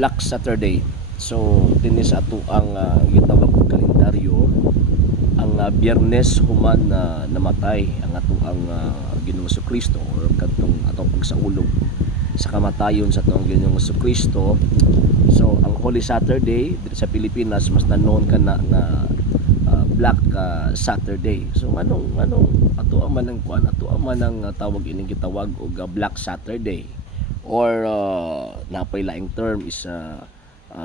Black Saturday. So dinis ato ang gitawag og kalendaryo ang Biyernes human na namatay ang ato ang Ginoong Kristo or kadtong ato pagsaulog sa kamatayon sa atong Ginoong Kristo. So ang Holy Saturday dito sa Pilipinas mas known kana nga Black Saturday. So anong ato ang manang kuan, ato ang manang tawag ining gitawag og Black Saturday or napay laing term is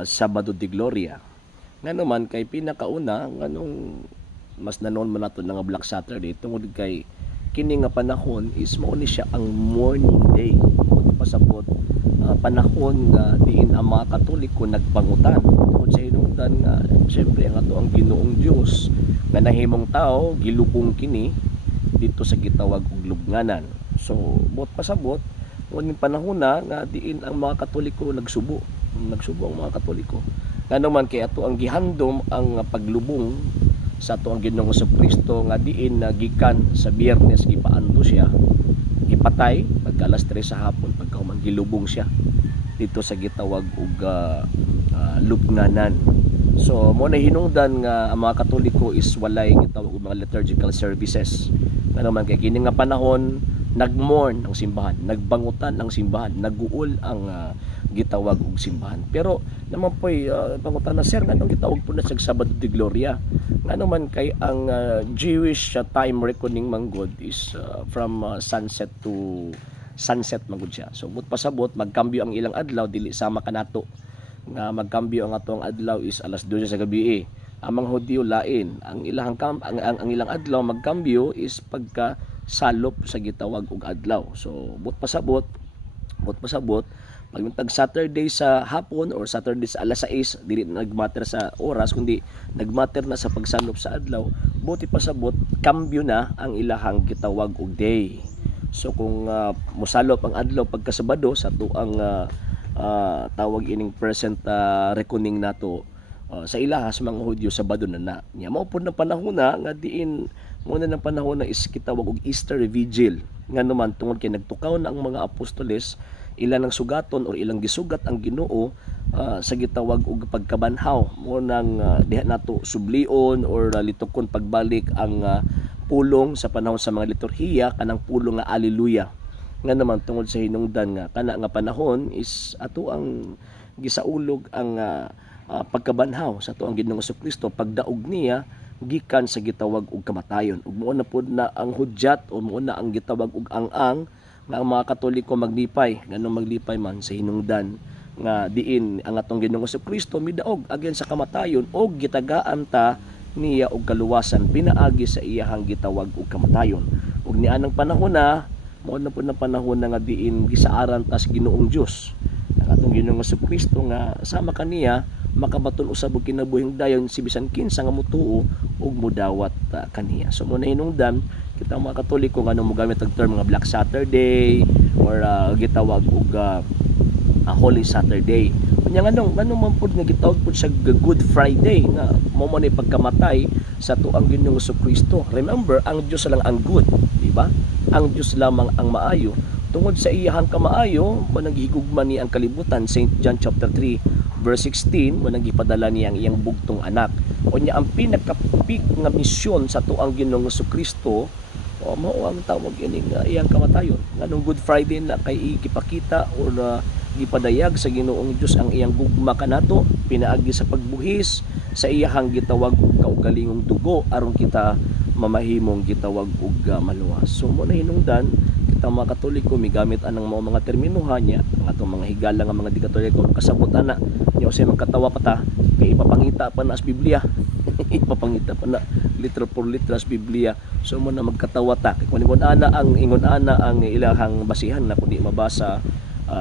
Sabado de Gloria. Nga naman kay pinakauna nganong mas nanon man nato nga Black Saturday tungod kay kini nga panahon is mao ni siya ang morning day. Pasabot panahon nga diin ang mga Katoliko nagpangutan tungod sa hinungdan nga syempre ang ato ang Ginoong Dios nga nahimong tao gilubong kini dito sa gitawag og lubnganan. So bot pasabot uning panahon na nga diin ang mga Katoliko nagsubo ang mga Katoliko. Ngano man kay ato ang gihandom ang paglubong sa ato ang Ginoong Kristo nga diin gikan sa Biyernes gipaando siya, ipatay pagka alas 3 sa hapon pagka human gilubong siya dito sa gitawag og lubnganan. So mo na hinungdan nga ang mga Katoliko is walay gitawag og mga liturgical services. Ngano man kay kini nga panahon nagmourn ang simbahan, nagbangutan ang simbahan, naguol ang gitawag og simbahan. Pero naman po'y pangutan na sir nganong gitawag po na sa Sabado de Gloria. Ngano man kay ang Jewish time reckoning manggod is from sunset to sunset manggod siya. So but pasabot magkambyo ang ilang adlaw dili sama kanato nga magkambyo ang atong adlaw is alas 12 sa gabi. Ang mga Hudiyo lain ang ilang ang ilang adlaw magkambyo is pagka salop sa gitawag og adlaw. So but pasabot pag Saturday sa hapon or Saturday sa alas 6 dili nagmatter sa oras kundi nagmatter na sa pagsanop sa adlaw. Buti pasabot kambyo na ang ilahang gitawag og day. So kung mosalop ang adlaw pagka Sabado sa tuang tawag ining present reckoning nato sa ilaha sa mga Hudyo Sabado na. Nya mao pud ng panahon na nga diin muna ng panahon na is kitawag og Easter Vigil. Ngano man tungod kay nagtukaw na ang mga apostoles ilan ang sugaton or ilang gisugat ang Ginoo sa gitawag og pagkabanhaw mo nang diha nato sublion or litukon pagbalik ang pulong sa panahon sa mga liturhiya kanang pulong nga Alleluia. Nga naman tungod sa hinungdan nga kana nga panahon is ato ang gisaulog ang pagkabanhaw sa ato ang Ginoong Kristo pagdaog niya gikan sa gitawag og kamatayon. Ug mao na pud na ang hudyat o mao na ang gitawag og ang nga ang mga Katoliko maglipay nganong maglipay man sa hinungdan nga diin ang atong Ginoong Kristo midaog again sa kamatayon og gitagaan ta niya og kaluwasan pinaagi sa iyahang gitawag og kamatayon. Ug nianang panahon na mao na pud na panahon na nga diin gisaaran ta sa Ginoong Dios ang atong Ginoong Kristo nga sama kaniya makabaton usab og kinabuhing dayon si bisan kinsa nga motuo ug modawat kaniya. So mo na hinungdan kita mga Katoliko nga mo gamit ang term nga Black Saturday or gitawag og Holy Saturday. Unya nganong man pud nga gitawag pud sa Good Friday nga mao man pagkamatay sa tuang Ginoong Kristo. Remember, ang Dios lang ang good, di ba? Ang Dios lamang ang maayo. Tungod sa iyahang kamaayo, mo naghigugma ni ang kalibutan. St. John chapter 3 verse 16, mo nagipadala niya ang iyang bugtong anak. Unya ang pinaka-peak nga misyon sa tuang Ginoong Kristo mao ang tawag ini nga iyang kamatayon. Nganong Good Friday na kay gipakita or gipadayag sa Ginoong Dios ang iyang gugma kanato pinaagi sa pagbuhis sa iyahang gitawag og kaugalingong dugo aron kita mamahimong gitawag og maluwas. So mo na hinungdan kita mga Katoliko migamit anang mga terminohan niya ang atong mga higala nga mga di-Katoliko kasabot ana nya usay magkatawa pa ta kay ipapangita pa na sa Biblia ipapangita pa na literal por literal sa Biblia. So mo na magkatawa ta kay kun ingon ana ang ilahang basihan na kundi mabasa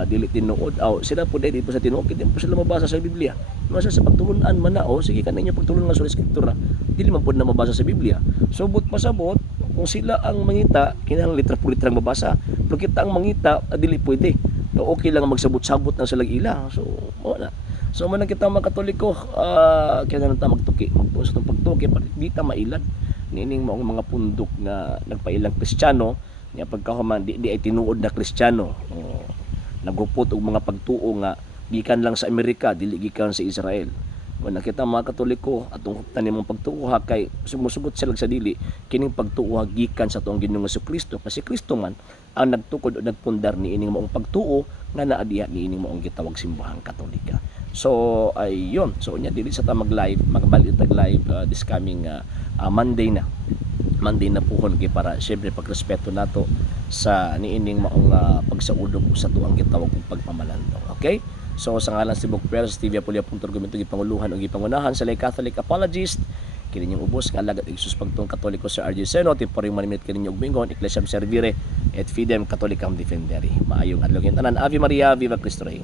dili tinuod sila po dili po sa tinuod hindi po sila mabasa sa Biblia. Masa sa pagtulunan man na sige kaninyo pagtulon nga sa Eskriptura dili man pud na mabasa sa Biblia. So but pasabot kung sila ang mangita kinahanglan litra por litra mabasa pero kita ang mangita dili pwede. No, okay lang magsabot-sabot ng salag ila. So mo na. So man kita mga Katoliko kinahanglan ta magtuki magpuos ng pagtuki di ta mailad nining mga pundok nga nagpailang Kristiyano nya pagkahuman di ay tinuod na Kristiyano nagupot og mga pagtuo nga gikan lang sa Amerika, dili gikan sa Israel. Kung nakita mga Katoliko atong tanimong pagtuuha kay sumusugot sila sa dili kining pagtuuha gikan sa tuong Ginoong Kristo, kasi Kristo man ang nagtukod o nagpundar ni ining maong pagtuo nga naa diha ni ining maong gitawag simbahang Katolika. So ayun, so nya dili sa ta mag-live, magbalik tag live this coming Monday na puhon kay para syempre pagrespeto nato sa niining maong pagsaudog sa tuang gitawag og pagpamalandong. Okay? So sa ngalan si Bok Pero sa TV Apollo.org gumito gipanguluhan o gipangunahan sa lay Catholic apologist kini yung ubos nga alagad igsus pagtong Katoliko Sir RJ Seno temporary manimit kini og bingon Ecclesiam Servire et Fidem Catholicam Defendere. Maayong adlaw tanan. Ave Maria, Viva Cristo Rey.